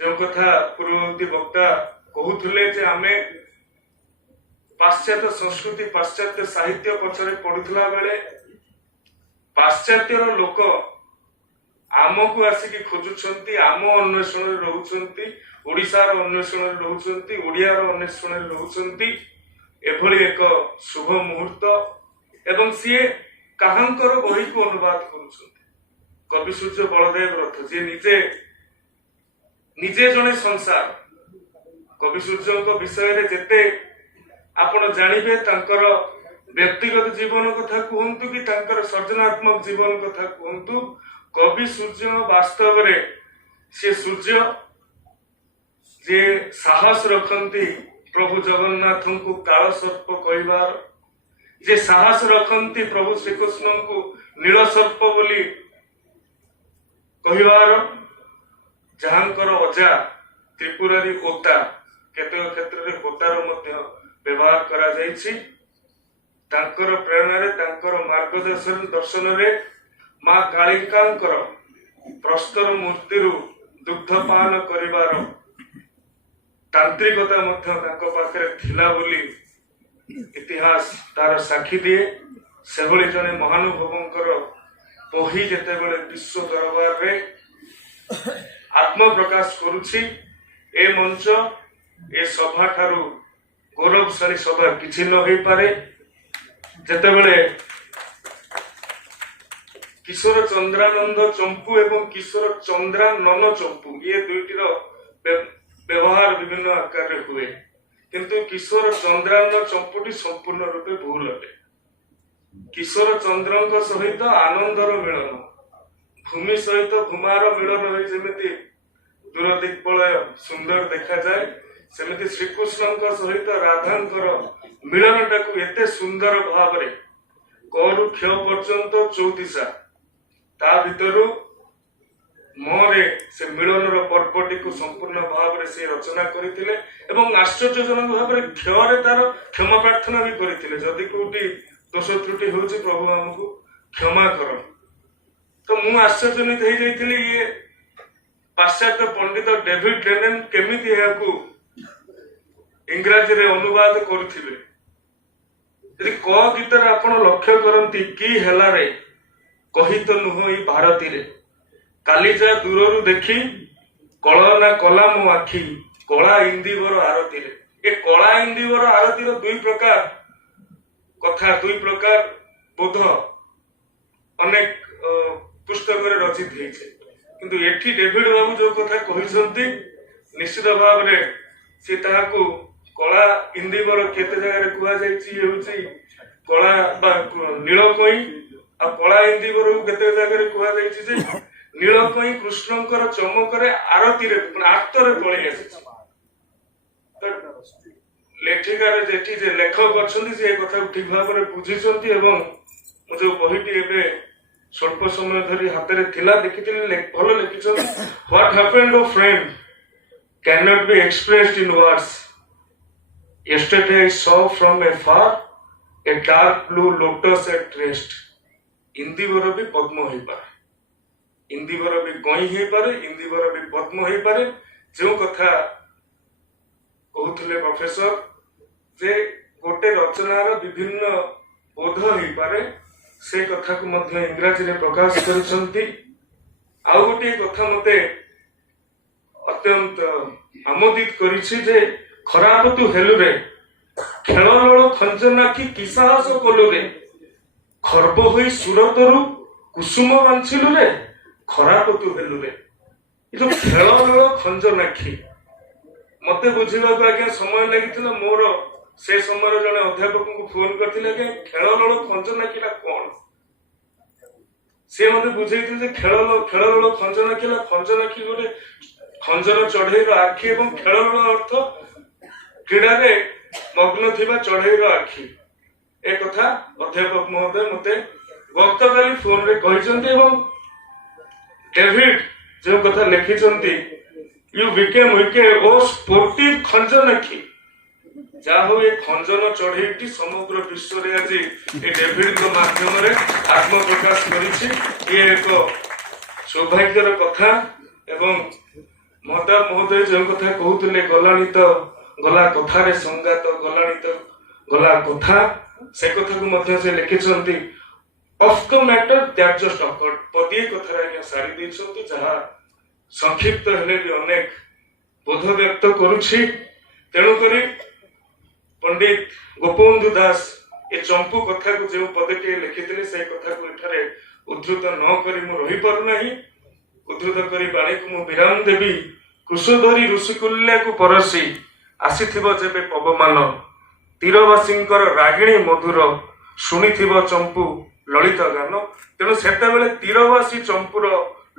जो कथा पूर्ववर्ती वक्ता कहूले जे आमे पाश्चात्य संस्कृति पाश्चात्य साहित्य पछरे पढ़ुला बेले पाश्चात्यर लोक आमको आसिकी खोजुछंती आम अन्वेषण रहउछंती ओडिशार अन्वेषण रहउछंती ओडियार अन्वेषण रहउछंती एभली एक शुभ मुहूर्त एवं सीए काहांकर बही को अनुवाद करुछंती कवि सूर्य बलदेव रथ जे निजे निजे जने संसार कवि सूर्य विषय रे जेते आपण जानिबे तांकर व्यक्तिगत जीवन कथा कहतु कि तांकर सृजनात्मक जीवन कथा कहतु कवि सूर्य वास्तव रे से सूर्य जे साहस रखंती प्रभु जगन्नाथ को काल सर्प कहबार जे साहस रखंती प्रभु श्रीकृष्ण को नील सर्प बोली कहबार जहांकर अजा त्रिपुरारी ओता केतक क्षेत्र में होतार मध्य व्यवहार करा जायछि तांकर प्रेरणा रे तांकर मार्गदर्शन दर्शन रे मां कालिकांकर प्रस्तर मूर्ति दुग्धपान करिवार तांत्रिकता मध्य तांको पाखरे थिला बोली इतिहास तार साक्षी दिए सेभली जने महानुभवंकर बही जेतेबेले विश्व दरबार रे आत्म प्रकाश करुछि ए मंच ए सभा ठारू गौरवशाली सभा किछि न होई पारे जेतेबेले किशोर चंद्रानंद चंपू एवं किशोर चंद्रानन चंपू ये दुईटीर व्यवहार विभिन्न आकार रे हुए किंतु किशोर चंद्रानन चंपूटी संपूर्ण रूपे भूल अटे किशोर चंद्रंक सहित आनंदर मिलन भूमि सहित भूमार मिलन होई जेमिति दूर दिग्बलय सुंदर देखा जाए सेमिति श्रीकृष्ण सहित राधांकर मिलनटाकू एते सुंदर भाव रे करू क्ष पर्यंत 34 ता भितरु मोरे से मिलनर पर्वटी को संपूर्ण भाव रे से रचना करथिले एवं आश्चर्यजनक भाव रे क्षरे तार क्षमा प्रार्थना भी करथिले जदि कोटी दोष त्रुटि होछि प्रभु हमको क्षमा कर तो मु आश्चर्यजनित हो जाइथिली ये पाश्चात्य पंडित डेविड लेनेन केमिति याकू इंग्रजी रे अनुवाद करथिले यदि क गीतर आपण लक्ष्य करंती की हेला रे कही तो नुह भारती रे कालीजा दूररू देखी कलना कला मो आखी कला इंदिवर आरती रे ए कला इंदिवर आरती रो दुई प्रकार कथा दुई प्रकार बोध अनेक पुस्तक रे रचित हेछे किंतु एठी डेविड बाबू जो कथा कहिसंती निश्चित भाव रे से ताहाकू कला इंदिवर केते जगह रे कुआ जायछि हेउछि कला बा नीलकई आ कला इंदिवर केते जगह रे कुआ जायछि जे नीलकई कृष्णकर चमकरे आरती रे आत्तरे पळै आछि लेखिकार जेठी जे लेखक अछंती से कथा ठीक भाव रे बुझिसंती एवं जो बहिटी एबे स्वल्प समय धरी हाथ रे थिला देखिथिले भलो लिखिसंती व्हाट हैपेंड ओ friend can not be expressed in words yesterday I saw from afar a dark blue lotus at rest Indeevar भी पद्म होई पारे इंदिवर भी गई होई पारे इंदिवर भी पद्म होई पारे जो कथा कहउथले प्रोफेसर जे गोटे रचनार विभिन्न बोध होई पारे से कथा को मध्य इंग्रजी रे प्रकाश करिसंती आ गोटे कथा मते अत्यंत आमोदित करिछि जे खराब तू हेलु रे खेललोल खंजना की किसाहस कोलु रे खर्ब होई सुरतरु कुसुम बांछिलु रे खराब तू हेलु रे ए जो खेललोल खंजना की मते बुझिबा को आगे समय लागितला मोर से समय जने अध्यापक को फोन करथिले के खेललोल खंजना किला कोन से मते बुझैथिले जे खेललोल खंजना किला खंजना की गोटे खंजर चढ़ई आखि एवं खेललोल अर्थ क्रीड़ा रे मग्न थिबा चढ़ई आखि ए कथा अध्यापक महोदय मते गतकाली फोन रे कहिसंती एवं डेविड जो कथा लिखिसंती you became Vikhe O sportive खंजन आखि जा हो ए खंजन चढ़ईटी समग्र विश्व रे आज ए डेविड के माध्यम रे आत्म प्रकाश करिछि ये एक सौभाग्यर कथा एवं ମହତାବ ମହୋଦୟ ଯେଉଁ କଥା କହୁଥିଲେ ଗଲାଣି ତ ଗଲା କଥାରେ ସଂଗାତ ଗଲାଣି ତ ଗଲା କଥା, ସେ କଥାକୁ ମଧ୍ୟ ସେ ଲେଖିଛନ୍ତି of the matter that just accord. ପଦିଏ କଥାରେ ଆଜ୍ଞା ସାରି ଦେଇଛନ୍ତି, ଯାହା ସଂକ୍ଷିପ୍ତ ହେଲେ ବି ଅନେକ ବୋଧ ବ୍ୟକ୍ତ କରୁଛି। ତେଣୁକରି ପଣ୍ଡିତ ଗୋପବନ୍ଧୁ ଦାସ ଏ ଚମ୍ପୁ କଥାକୁ ଯେଉଁ ପଦଟିଏ ଲେଖିଥିଲେ ସେ କଥାକୁ ଏଠାରେ ଉଦ୍ଧୃତ ନ କରି ମୁଁ ରହିପାରୁନାହିଁ। ଉଦ୍ଧୃତ କରି ବାଣୀକୁ ମୁଁ ବିରାମ ଦେବି। କୃଷ ଧରି ଋଷିକୁଲ୍ୟାକୁ ପରସି ଆସିଥିବ ଯେବେ ପବମାନ, ତୀରବାସୀଙ୍କର ରାଗିଣୀ ମଧୁର ଶୁଣିଥିବ ଚମ୍ପୁ ଲଳିତ ଗାନ। ତେଣୁ ସେତେବେଳେ ତୀରବାସୀ ଚମ୍ପୁର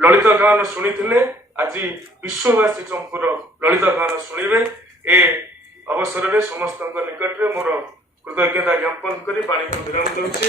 ଲଳିତ ଗାନ ଶୁଣିଥିଲେ, ଆଜି ବିଶ୍ୱବାସୀ ଚମ୍ପୁର ଲଳିତ ଗାନ ଶୁଣିବେ। ଏ ଅବସରରେ ସମସ୍ତଙ୍କ ନିକଟରେ ମୋର କୃତଜ୍ଞତା ଜ୍ଞାପନ କରି ବାଣୀକୁ ବିରାମ ଦେଉଛି।